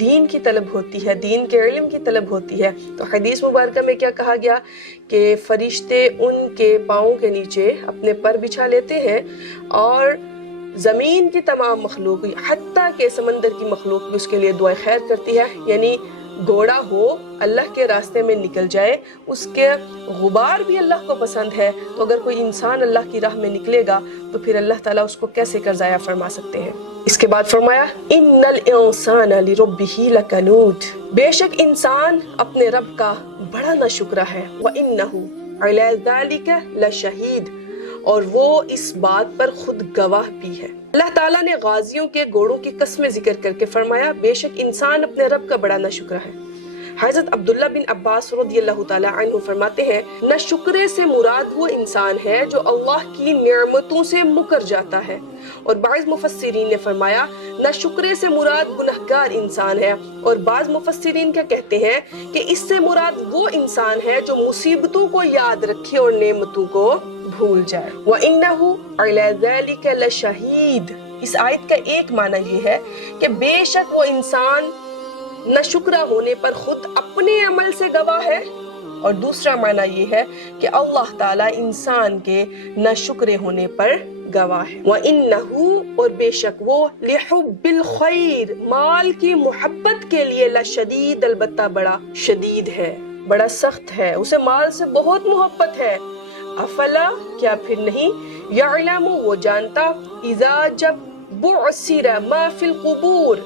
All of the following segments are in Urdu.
دین کی طلب ہوتی ہے، دین کے علم کی طلب ہوتی ہے، تو حدیث مبارکہ میں کیا کہا گیا کہ فرشتے ان کے پاؤں کے نیچے اپنے پر بچھا لیتے ہیں اور زمین کی تمام مخلوق حتیٰ کہ سمندر کی مخلوق بھی اس کے لیے دعائے خیر کرتی ہے. یعنی گھوڑا ہو اللہ کے راستے میں نکل جائے، اس کے غبار بھی اللہ کو پسند ہے، تو اگر کوئی انسان اللہ کی راہ میں نکلے گا تو پھر اللہ تعالیٰ اس کو کیسے کر ضائع فرما سکتے ہیں. اس کے بعد فرمایا ان الانسان لربہ لکنود، بے شک انسان اپنے رب کا بڑا ناشکرا ہے. وَإِنَّهُ عَلَى ذَلِكَ لَشَهِيدٌ، اور وہ اس بات پر خود گواہ بھی ہے. اللہ تعالیٰ نے غازیوں کے گھوڑوں کی قسمیں ذکر کر کے فرمایا بے شک انسان اپنے رب کا بڑا ناشکرا ہے. حضرت عبداللہ بن عباس رضی اللہ تعالیٰ عنہ فرماتے ہیں ناشکرے سے مراد وہ انسان ہے جو اللہ کی نعمتوں سے مکر جاتا ہے. اور بعض مفسرین نے فرمایا ناشکرے سے مراد گنہگار انسان ہے. اور بعض مفسرین کیا کہتے ہیں کہ اس سے مراد وہ انسان ہے جو مصیبتوں کو یاد رکھے اور نعمتوں کو بھول جائے. وَإِنَّهُ عَلَى ذَلِكَ لَشَهِيدٌ، اس آیت کا ایک معنی یہ ہے کہ بے شک وہ انسان ناشکرا ہونے پر خود اپنے عمل سے گواہ ہے، اور دوسرا معنی یہ ہے کہ اللہ تعالیٰ انسان کے ناشکرے ہونے پر گواہ ہے. وَإِنَّهُ، اور بے شک وہ لِحُبِّ الْخَيْرِ، مال کی محبت کے لیے لشدید، البتہ بڑا شدید ہے، بڑا سخت ہے، اسے مال سے بہت محبت ہے. افلا، کیا پھر نہیں، یعلم، وہ جانتا، اذا، جب، بعثر ما فی القبور،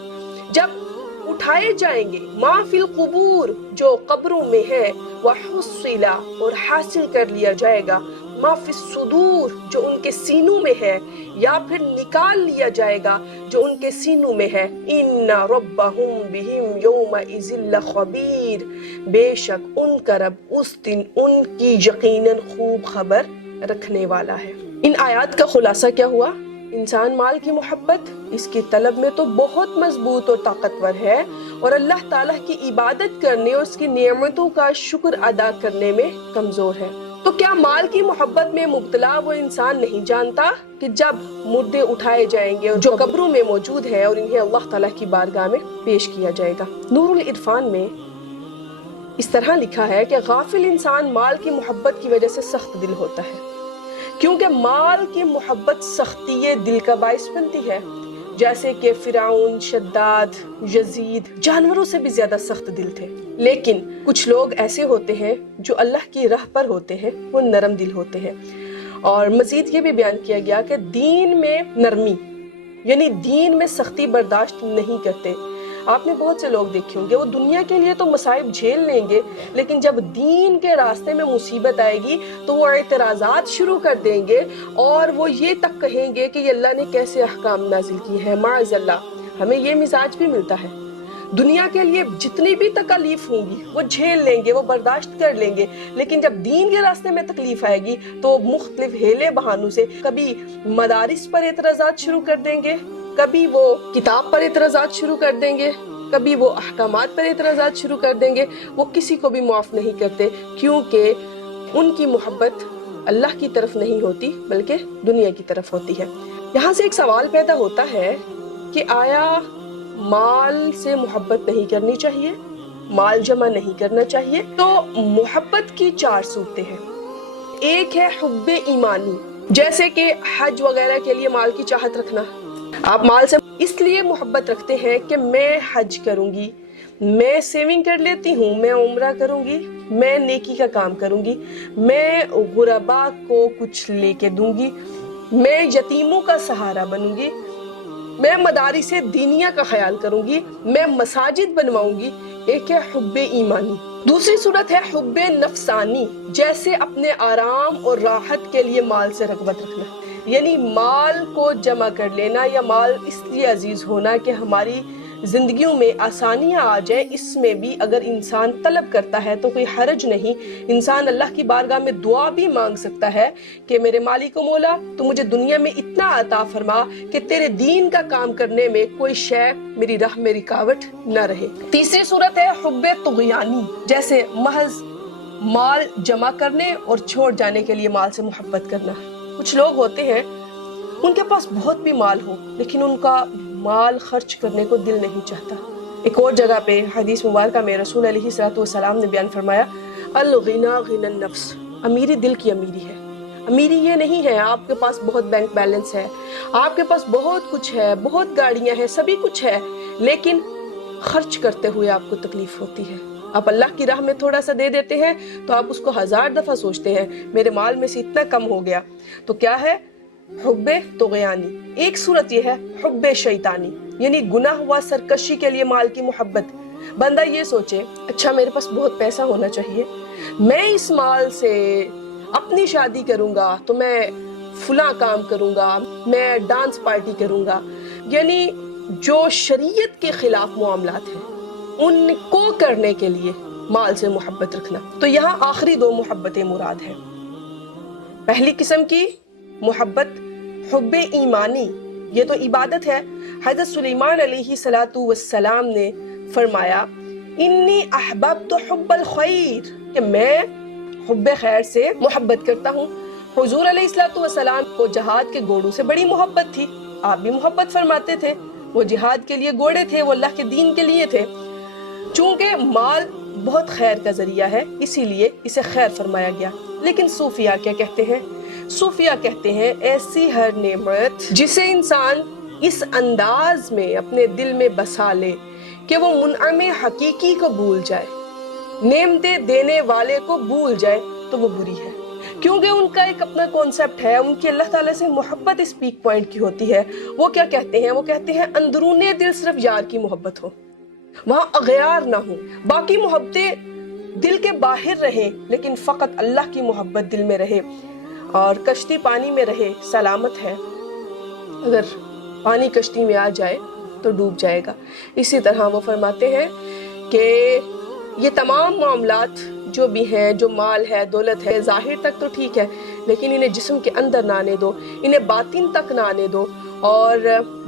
جب اٹھائے جائیں گے، ما فی القبور، جو قبروں میں ہے، وحصل، اور حاصل کر لیا جائے گا، ما فی الصدور، جو ان کے سینوں میں ہے، یا پھر نکال لیا جائے گا جو ان کے سینوں میں ہے. ان ربہم بہم یومئذ لخبیر، بے شک ان کا رب اس دن ان کی یقیناً خوب خبر رکھنے والا ہے. ان آیات کا خلاصہ کیا ہوا؟ انسان مال کی محبت، اس کی طلب میں تو بہت مضبوط اور طاقتور ہے، اور اللہ تعالیٰ کی عبادت کرنے اور اس کی نعمتوں کا شکر ادا کرنے میں کمزور ہے. تو کیا مال کی محبت میں مبتلا وہ انسان نہیں جانتا کہ جب مردے اٹھائے جائیں گے جو قبروں میں موجود ہیں اور انہیں اللہ تعالیٰ کی بارگاہ میں پیش کیا جائے گا؟ نور العرفان میں اس طرح لکھا ہے کہ غافل انسان مال کی محبت کی وجہ سے سخت دل ہوتا ہے، کیونکہ مال کی محبت سختی دل کا باعث بنتی ہے. جیسے کہ فرعون، شداد، یزید جانوروں سے بھی زیادہ سخت دل تھے. لیکن کچھ لوگ ایسے ہوتے ہیں جو اللہ کی راہ پر ہوتے ہیں، وہ نرم دل ہوتے ہیں. اور مزید یہ بھی بیان کیا گیا کہ دین میں نرمی، یعنی دین میں سختی برداشت نہیں کرتے. آپ نے بہت سے لوگ دیکھے ہوں گے وہ دنیا کے لیے تو مصائب جھیل لیں گے، لیکن جب دین کے راستے میں مصیبت آئے گی تو وہ اعتراضات شروع کر دیں گے اور وہ یہ تک کہیں گے کہ یہ اللہ نے کیسے احکام نازل کیے ہیں. معاذ اللہ، ہمیں یہ مزاج بھی ملتا ہے. دنیا کے لیے جتنی بھی تکلیف ہوں گی وہ جھیل لیں گے، وہ برداشت کر لیں گے، لیکن جب دین کے راستے میں تکلیف آئے گی تو مختلف ہیلے بہانوں سے کبھی مدارس پر اعتراضات شروع کر دیں گے، کبھی وہ کتاب پر اعتراضات شروع کر دیں گے، کبھی وہ احکامات پر اعتراضات شروع کر دیں گے. وہ کسی کو بھی معاف نہیں کرتے، کیونکہ ان کی محبت اللہ کی طرف نہیں ہوتی بلکہ دنیا کی طرف ہوتی ہے. یہاں سے ایک سوال پیدا ہوتا ہے کہ آیا مال سے محبت نہیں کرنی چاہیے، مال جمع نہیں کرنا چاہیے؟ تو محبت کی 4 صورتیں ہیں. ایک ہے حب ایمانی، جیسے کہ حج وغیرہ کے لیے مال کی چاہت رکھنا. آپ مال سے اس لیے محبت رکھتے ہیں کہ میں حج کروں گی، میں سیونگ کر لیتی ہوں، میں عمرہ کروں گی، میں نیکی کا کام کروں گی، میں غربا کو کچھ لے کے دوں گی، میں یتیموں کا سہارا بنوں گی، میں مدارس دینیہ کا خیال کروں گی، میں مساجد بنواؤں گی. ایک ہے حب ایمانی. دوسری صورت ہے حب نفسانی، جیسے اپنے آرام اور راحت کے لیے مال سے رغبت رکھنا، یعنی مال کو جمع کر لینا یا مال اس لیے عزیز ہونا کہ ہماری زندگیوں میں آسانیاں آ جائیں. اس میں بھی اگر انسان طلب کرتا ہے تو کوئی حرج نہیں. انسان اللہ کی بارگاہ میں دعا بھی مانگ سکتا ہے کہ میرے مالک و مولا تو مجھے دنیا میں اتنا عطا فرما کہ تیرے دین کا کام کرنے میں کوئی شے میری راہ میں رکاوٹ نہ رہے. تیسری صورت ہے حب طغیانی، جیسے محض مال جمع کرنے اور چھوڑ جانے کے لیے مال سے محبت کرنا. کچھ لوگ ہوتے ہیں ان کے پاس بہت بھی مال ہو لیکن ان کا مال خرچ کرنے کو دل نہیں چاہتا. ایک اور جگہ پہ حدیث مبارکہ میں رسول علیہ الصلوۃ والسلام نے بیان فرمایا الغنا غنى النفس، امیری دل کی امیری ہے۔ امیری یہ نہیں ہے آپ کے پاس بہت بینک بیلنس ہے، آپ کے پاس بہت کچھ ہے، بہت گاڑیاں ہیں، سبھی کچھ ہے، لیکن خرچ کرتے ہوئے آپ کو تکلیف ہوتی ہے۔ آپ اللہ کی راہ میں تھوڑا سا دے دیتے ہیں تو آپ اس کو 1000 دفعہ سوچتے ہیں میرے مال میں سے اتنا کم ہو گیا۔ تو کیا ہے؟ حب طغیانی۔ ایک صورت یہ ہے حب شیطانی، یعنی گناہ ہوا سرکشی کے لیے مال کی محبت۔ بندہ یہ سوچے اچھا میرے پاس بہت پیسہ ہونا چاہیے، میں اس مال سے اپنی شادی کروں گا تو میں فلاں کام کروں گا، میں ڈانس پارٹی کروں گا، یعنی جو شریعت کے خلاف معاملات ہیں ان کو کرنے کے لیے مال سے محبت رکھنا۔ تو یہاں آخری 2 محبتیں مراد ہیں۔ پہلی قسم کی محبت حب ایمانی، یہ تو عبادت ہے۔ حضرت سلیمان علیہ السلام نے فرمایا انی احببت حب الخیر، کہ میں حب خیر سے محبت کرتا ہوں۔ حضور علیہ السلام کو جہاد کے گھوڑوں سے بڑی محبت تھی، آپ بھی محبت فرماتے تھے۔ وہ جہاد کے لیے گھوڑے تھے، وہ اللہ کے دین کے لیے تھے۔ چونکہ مال بہت خیر کا ذریعہ ہے اسی لیے اسے خیر فرمایا گیا۔ لیکن صوفیہ کیا کہتے ہیں؟ صوفیہ کہتے ہیں ایسی ہر نعمت جسے انسان اس انداز میں اپنے دل میں بسا لے کہ وہ منعم حقیقی کو بھول جائے، نعمتیں دینے والے کو بھول جائے، تو وہ بری ہے۔ کیونکہ ان کا ایک اپنا کانسیپٹ ہے، ان کی اللہ تعالیٰ سے محبت اس پیک پوائنٹ کی ہوتی ہے۔ وہ کیا کہتے ہیں؟ وہ کہتے ہیں اندرون دل صرف یار کی محبت ہو، وہاں اغیار نہ ہو، باقی محبتیں دل کے باہر رہیں لیکن فقط اللہ کی محبت دل میں رہے۔ اور کشتی پانی میں رہے سلامت ہے، اگر پانی کشتی میں آ جائے تو ڈوب جائے گا۔ اسی طرح وہ فرماتے ہیں کہ یہ تمام معاملات جو بھی ہیں، جو مال ہے، دولت ہے، ظاہر تک تو ٹھیک ہے، لیکن انہیں جسم کے اندر نہ آنے دو، انہیں باطن تک نہ آنے دو اور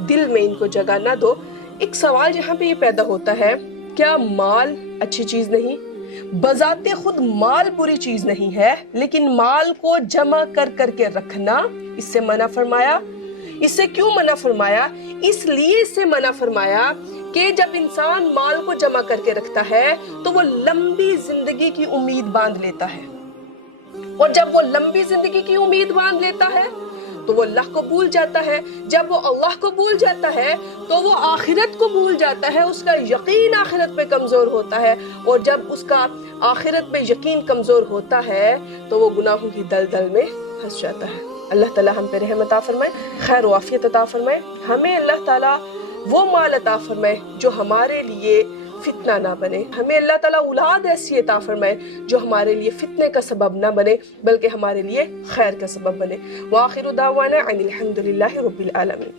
دل میں ان کو جگہ نہ دو۔ ایک سوال یہاں پہ یہ پیدا ہوتا ہے، کیا مال اچھی چیز نہیں؟ بذات خود مال بری چیز نہیں ہے، لیکن مال کو جمع کر کر کے رکھنا اس سے منع فرمایا۔ اس سے کیوں منع فرمایا؟ اس لیے اس سے منع فرمایا کہ جب انسان مال کو جمع کر کے رکھتا ہے تو وہ لمبی زندگی کی امید باندھ لیتا ہے، اور جب وہ لمبی زندگی کی امید باندھ لیتا ہے تو وہ اللہ کو بھول جاتا ہے۔ جب وہ اللہ کو بھول جاتا ہے تو وہ آخرت کو بھول جاتا ہے، اس کا یقین آخرت پہ کمزور ہوتا ہے، اور جب اس کا آخرت پہ یقین کمزور ہوتا ہے تو وہ گناہوں کی دلدل میں پھنس جاتا ہے۔ اللہ تعالیٰ ہم پہ رحم عطا فرمائے، خیر و عافیت عطا فرمائے، ہمیں اللہ تعالیٰ وہ مال عطا فرمائے جو ہمارے لیے فتنہ نہ بنے، ہمیں اللہ تعالیٰ اولاد ایسی عطا فرمائے جو ہمارے لیے فتنے کا سبب نہ بنے بلکہ ہمارے لیے خیر کا سبب بنے۔ وآخر دعوانا ان الحمد للہ رب العالمین۔